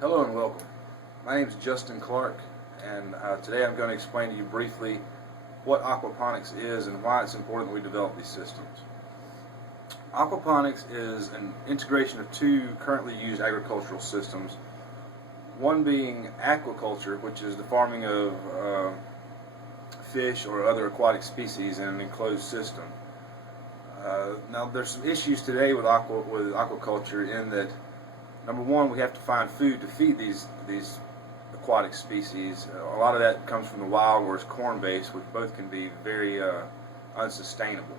Hello and welcome. My name is Justin Clark, and today I'm going to explain to you briefly what aquaponics is and why it's important that we develop these systems. Aquaponics is an integration of two currently used agricultural systems, one being aquaculture, which is the farming of fish or other aquatic species in an enclosed system. Now there's some issues today with aquaculture in that, number one, we have to find food to feed these aquatic species. A lot of that comes from the wild, or it's corn-based, which both can be very unsustainable.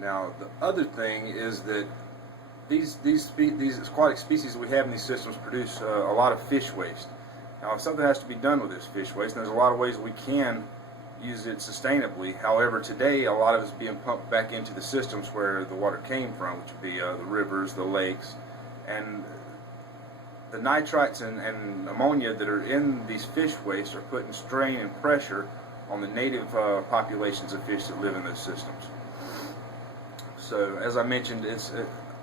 Now, the other thing is that these aquatic species that we have in these systems produce a lot of fish waste. Now, if something has to be done with this fish waste, and there's a lot of ways we can use it sustainably. However, today a lot of it's being pumped back into the systems where the water came from, which would be the rivers, the lakes, and the nitrites and ammonia that are in these fish wastes are putting strain and pressure on the native populations of fish that live in those systems. So, as I mentioned,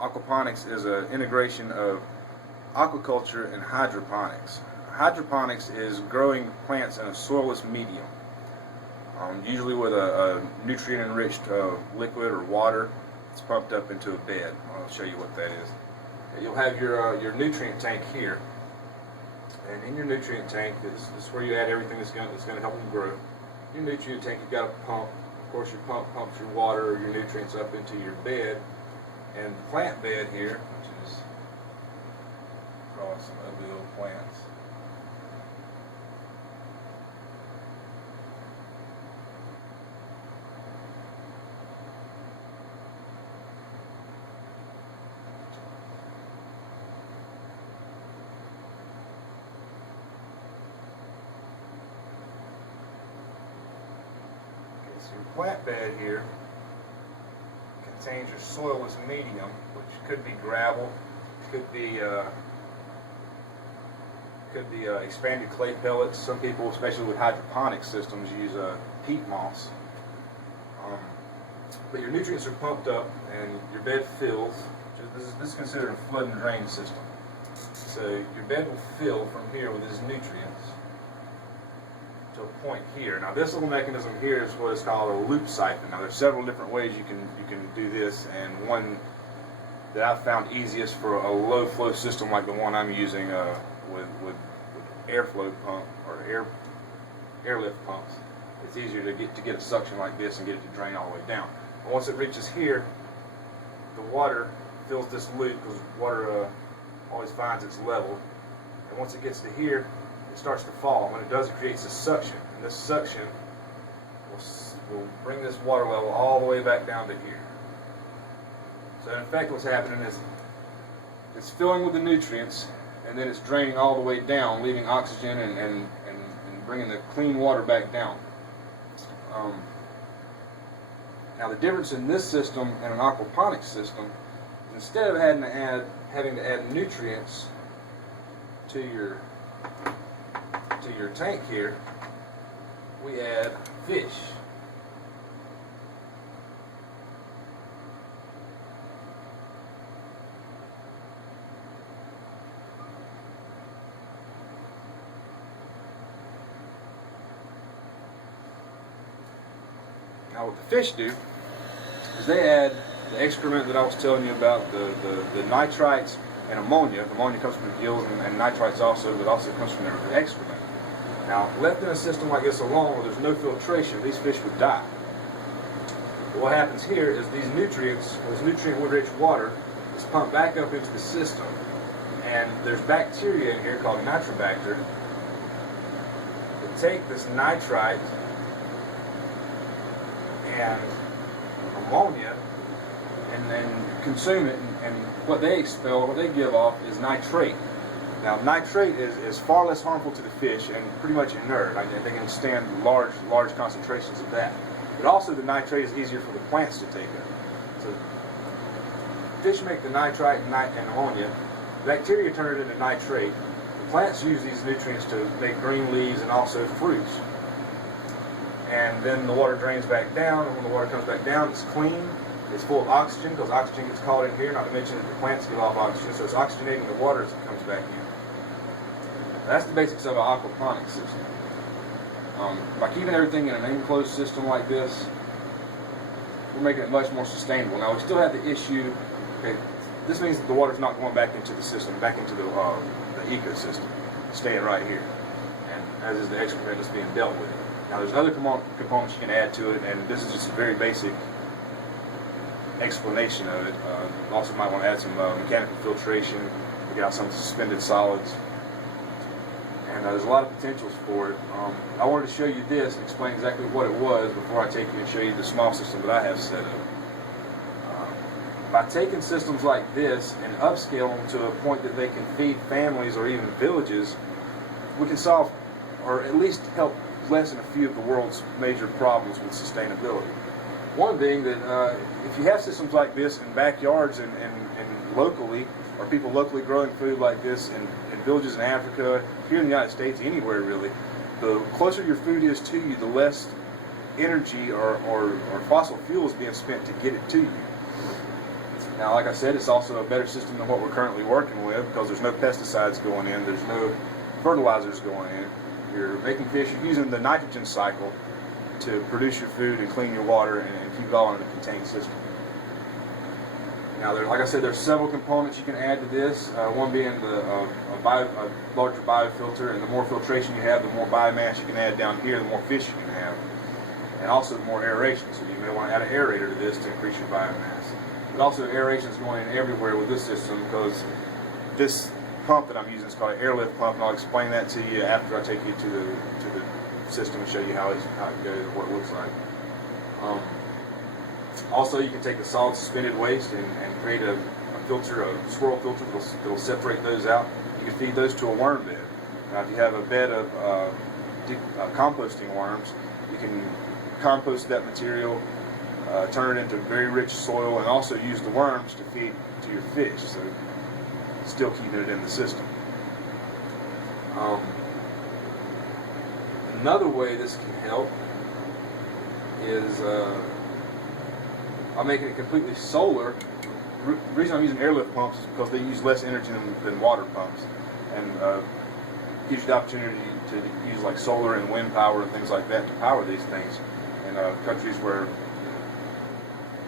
aquaponics is an integration of aquaculture and hydroponics. Hydroponics is growing plants in a soilless medium, usually with a nutrient-enriched liquid or water. It's pumped up into a bed. I'll show you what that is. You'll have your nutrient tank here, and in your nutrient tank is where you add everything that's going to help them grow. Your nutrient tank, you've got a pump. Of course, your pump pumps your water or your nutrients up into your bed, and the plant bed here, which is drawing some ugly little plants. So your plant bed here contains your soilless medium, which could be gravel, could be expanded clay pellets. Some people, especially with hydroponic systems, use peat moss. But your nutrients are pumped up, and your bed fills. This is considered a flood and drain system. So your bed will fill from here with these nutrients to a point here. Now this little mechanism here is what is called a loop siphon. Now there's several different ways you can do this, and one that I've found easiest for a low flow system like the one I'm using with airflow pump or airlift pumps. It's easier to get a suction like this and get it to drain all the way down. But once it reaches here, the water fills this loop, because water always finds its level, and once it gets to here, it starts to fall. And when it does, it creates a suction, and this suction will bring this water level all the way back down to here. So in effect, what's happening is it's filling with the nutrients, and then it's draining all the way down, leaving oxygen and bringing the clean water back down. Now the difference in this system and an aquaponics system is, instead of having to add nutrients to your tank here, we add fish. Now what the fish do is they add the excrement that I was telling you about, the nitrites and ammonia. The ammonia comes from the gills, and nitrites also, but also comes from their excrement. Now, left in a system like this alone, where there's no filtration, these fish would die. But what happens here is these nutrients, this nutrient-rich water, is pumped back up into the system, and there's bacteria in here called nitrobacter that take this nitrite and ammonia and then consume it, and what they expel, what they give off, is nitrate. Now nitrate is far less harmful to the fish and pretty much inert. They can stand large concentrations of that. But also the nitrate is easier for the plants to take up. So fish make the nitrite and ammonia. Bacteria turn it into nitrate. The plants use these nutrients to make green leaves and also fruits. And then the water drains back down, and when the water comes back down, it's clean, It's full of oxygen because oxygen gets caught in here, not to mention that the plants give off oxygen, so it's oxygenating the water as it comes back in. That's the basics of an aquaponics system. By keeping everything in an enclosed system like this, we're making it much more sustainable. Now we still have the issue, okay, this means that the water's not going back into the system, back into the ecosystem, staying right here, and as is the excrement that's being dealt with. Now there's other components you can add to it, and this is just a very basic explanation of it. Also might want to add some mechanical filtration to get out some suspended solids. And there's a lot of potentials for it. I wanted to show you this and explain exactly what it was before I take you and show you the small system that I have set up. By taking systems like this and upscale them to a point that they can feed families or even villages, we can solve, or at least help lessen a few of the world's major problems with sustainability. One being that if you have systems like this in backyards and locally, or people locally growing food like this in villages in Africa, here in the United States, anywhere really, the closer your food is to you, the less energy or fossil fuels being spent to get it to you. Now, like I said, it's also a better system than what we're currently working with because there's no pesticides going in, there's no fertilizers going in. You're making fish, you're using the nitrogen cycle to produce your food and clean your water and keep it all in a contained system. Now, like I said, there's several components you can add to this. One being a larger biofilter, and the more filtration you have, the more biomass you can add down here, the more fish you can have, and also more aeration. So you may want to add an aerator to this to increase your biomass. But also, aeration is going in everywhere with this system because this pump that I'm using is called an airlift pump, and I'll explain that to you after I take you to the system and show you how it goes and what it looks like. Also, you can take the solid suspended waste and create a filter, a swirl filter that'll separate those out. You can feed those to a worm bed. Now, if you have a bed of composting worms, you can compost that material, turn it into very rich soil, and also use the worms to feed to your fish, so still keeping it in the system. Another way this can help is I'm making it completely solar. The reason I'm using airlift pumps is because they use less energy than water pumps, and gives you the opportunity to use like solar and wind power and things like that to power these things in countries where,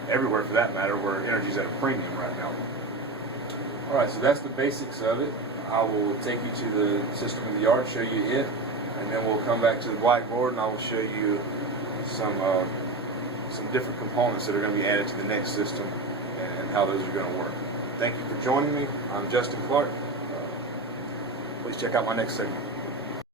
everywhere for that matter, where energy is at a premium right now. Alright, so that's the basics of it. I will take you to the system in the yard, show you it, and then we'll come back to the blackboard and I will show you some different components that are going to be added to the next system and how those are going to work. Thank you for joining me. I'm Justin Clark. Please check out my next segment.